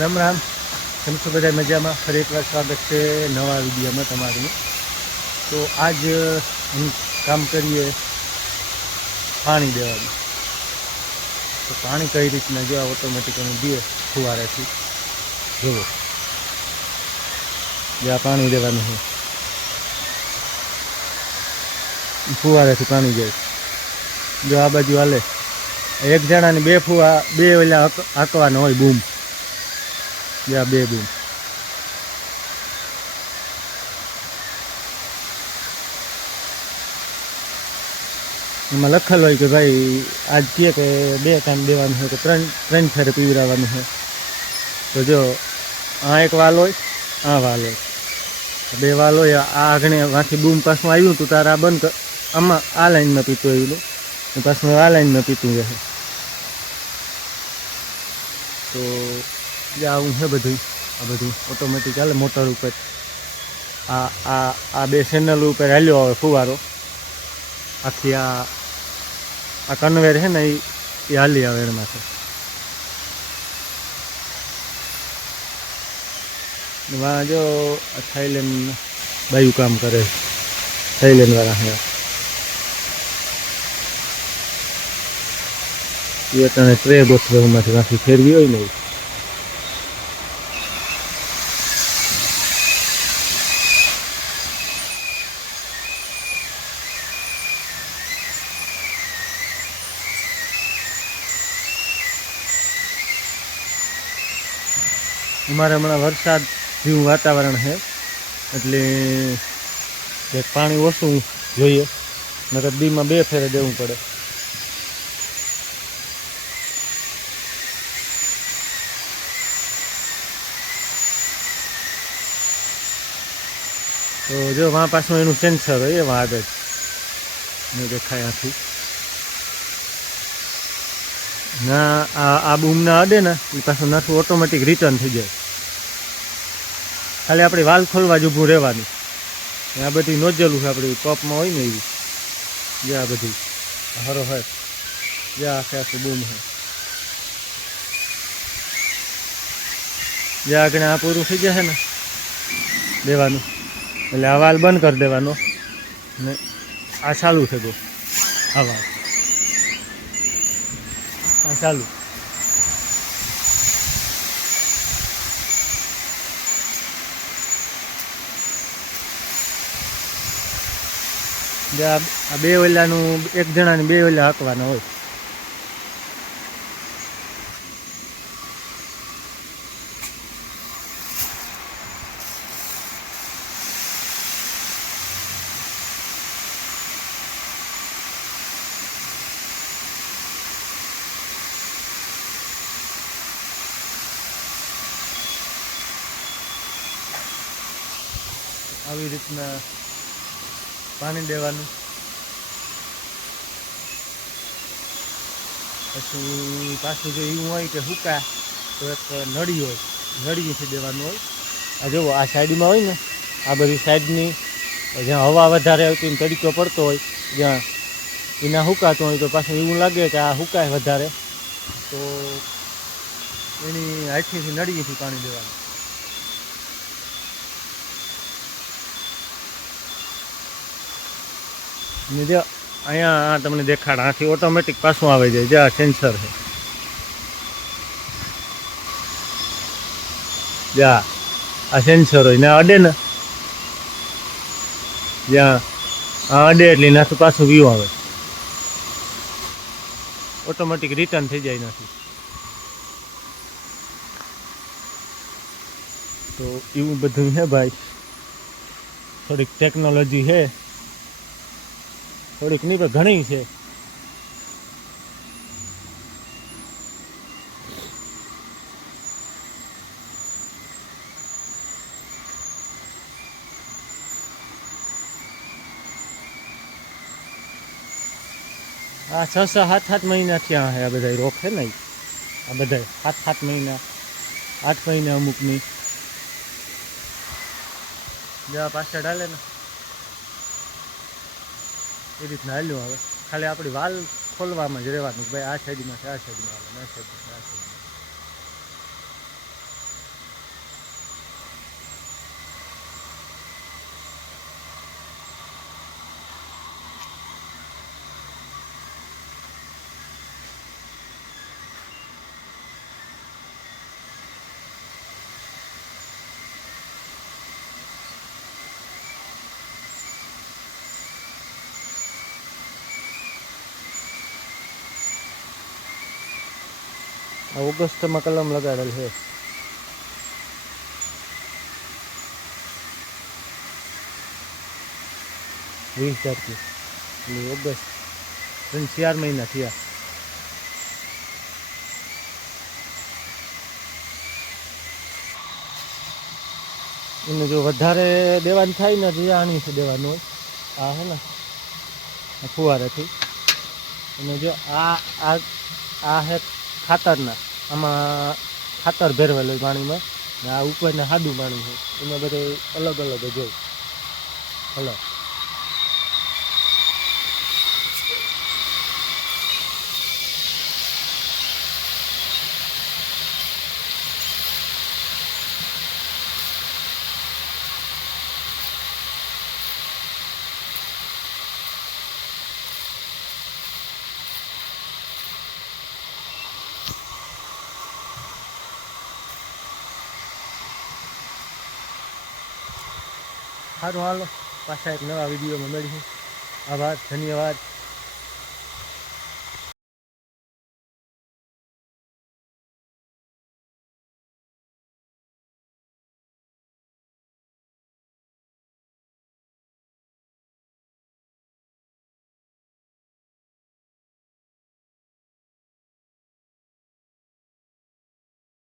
રામ રામ કેમ છો બધા મજામાં. ફરી એકવાર સ્વાગત છે નવા વિડીયોમાં તમારું. તો આજ હું કામ કરીએ પાણી દેવાનું. તો પાણી કઈ રીતના? જો ઓટોમેટિક અમે દઈએ ફુવારાથી. જુઓ. જે આ પાણી દેવાનું છે. ફુવારાથી પાણી જાય. જો આ બાજુ હાલે. એક જણાની બે ફુવા, બે ઓલા હાંકવાનો હોય બૂમ. યા બે બૂમ એમાં લખેલ હોય કે ભાઈ, આજ કહે કે બે ટાઈમ દેવાનું છે, કે ત્રણ ત્રણ ફેરે પીવડાવવાનું છે. તો જો, આ એક વાલ હોય, આ વાલ હોય. બે વાલ હોય, આ આગળ વાંથી બૂમ પાછું આવ્યું હતું તારે આ બંધ આમાં આ લાઈનમાં પીતું આવ્યું પાછું આ લાઈનમાં પીતું રહે. તો જે આવું છે બધું, આ બધું ઓટોમેટિક ચાલે મોટર ઉપર. આ આ આ બે ચેનલ ઉપર હાલ્યો આવે ફુવારો. આખી આ આ કન્વેર છે ને એ હાલી આવે એમાંથી એમાં જો થાઈલેન્ડ બાયું કામ કરે થાઈલેન્ડ વાળા છે. એ તને ટ્રે ગોઠવે એમાંથી કાંથી ફેરવી હોય ને અમારે હમણાં વરસાદ જેવું વાતાવરણ છે. એટલે જે પાણી ઓછું જોઈએ, નકર બીમાં બે ફેરે દેવું પડે. તો જો, વાં પાછું એનું સેન્સર હોય એ વાં આગળ દેખાય આથી. ના, આ બૂમ ના અડે ને એ પાછું નાથું ઓટોમેટિક રિટર્ન થઈ જાય. ખાલી આપણી વાલ ખોલવા જ ઊભું રહેવાનું. આ બધી નોજેલું છે આપણી કપમાં હોય ને એવી જે આ બધી. હરો હોય જે આખે આખું બૂમ હોય જે આગળ આ પૂરું થઈ જશે ને, દેવાનું. એટલે આ વાલ બંધ કરી દેવાનો. ને આ ચાલુ છે ગો આ વાલ. હા ચાલુ. આ બે ઓલાનું એક જણાની બે ઓલા હાંકવાના હોય. આવી રીતના પાણી દેવાનું. પછી પાછું જો એવું હોય કે હુકા, તો એક નળી હોય, નળીથી દેવાનું હોય. આ જુઓ, આ સાઈડમાં હોય ને, આ બધી સાઈડની, જ્યાં હવા વધારે આવતી તડકો પડતો હોય, જ્યાં એના હુકાતો હોય તો પાછું એવું લાગે કે આ હુકાય વધારે. તો એની હાથીથી નળીથી પાણી દેવાનું. ને જો, અહીંયા તમને દેખાડ, આથી ઓટોમેટિક પાછું આવે છે જે આ સેન્સર છે. જા આ સેન્સર હોય ને અડે ને. જ્યાં આ અડે એટલે નાથી પાછું વ્યૂ આવે. ઓટોમેટિક રિટર્ન થઈ જાય નથી તો એવું બધું છે ભાઈ. થોડીક ટેકનોલોજી છે. થોડીક નહીં પણ ઘણી છે. આ છ છ સાત સાત મહિના ત્યાં છે આ બધા રોક છે ને આ બધા સાત સાત મહિના, આઠ મહિના અમુકની. જેવા પાછળ ડાલે ને. એ રીતના હાલ્યું હવે. ખાલી આપણી વાલ ખોલવામાં જ રહેવાનું ભાઈ આ સાઈડમાં છે આ સાઈડમાં આવે આ સાઈડમાં આ સાઈડમાં આ ઓગસ્ટમાં કલમ લગાડેલ છે. વીસ તારીખે. એટલે ઓગસ્ટ ત્રણ ચાર મહિના થયા. એને જો વધારે દેવાનું થાય ને તો આની છે દેવાનું હોય. આ હે ને ફુવારાથી. અને જો આ આ આ હે ખાતરના. આમાં ખાતર ભેરવેલું હોય પાણીમાં. ને આ ઉપરને સાદું પાણી છે એમાં બધે અલગ અલગ જ હોય. હલો. સારું હાલો. પાછા એક નવા વિડીયોમાં મળીશું. આભાર ધન્યવાદ.